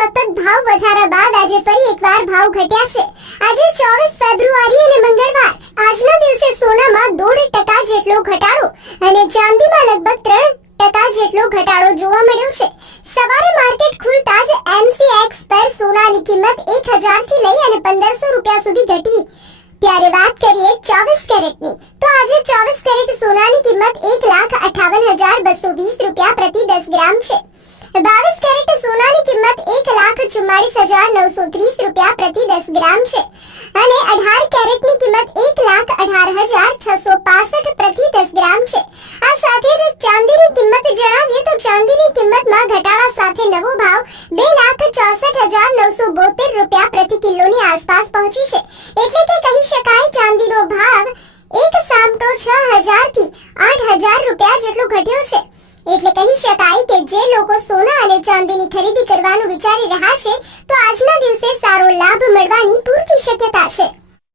સતત ભાવ વધારા બાદ આજે ફરી એકવાર ભાવ ઘટ્યા છે। આજે 24 ફેબ્રુઆરી અને મંગળવાર આજના દિવસે સોનામાં 1.5% જેટલો ઘટાડો અને ચાંદીમાં લગભગ 3% જેટલો ઘટાડો જોવા મળ્યો છે। સવારે માર્કેટ ખુલતા જ MCX પર સોનાની કિંમત 1000 થી લઈ અને 1500 રૂપિયા સુધી ઘટી। ત્યારે વાત કરીએ 24 કેરેટની તો આજે 24 કેરેટ સોનાની કિંમત 1,58,220 રૂપિયા પ્રતિ 10 ગ્રામ છે। 22 કેરેટ સોનાની કિંમત 1,44,930 રૂપિયા પ્રતિ 10 ગ્રામ છે અને 18 કેરેટની કિંમત 1,18,665 પ્રતિ 10 ગ્રામ છે। આ સાથે જ ચાંદીની કિંમત જણાવીએ તો ચાંદીની કિંમતમાં ઘટાડા સાથે નવો ભાવ 2,64,972 રૂપિયા પ્રતિ કિલોની આસપાસ પહોંચી છે। એટલે કે કહી શકાય ચાંદીનો ભાવ એક સામટો 6,000 થી 8,000 રૂપિયા જેટલો ઘટ્યો છે। એટલે કહી શકાય કે જે લોકો સોના અને ચાંદીની ખરીદી કરવાનું વિચારી રહ્યા છે તો આજના દિવસે સારો લાભ મળવાની પૂરતી શક્યતા છે।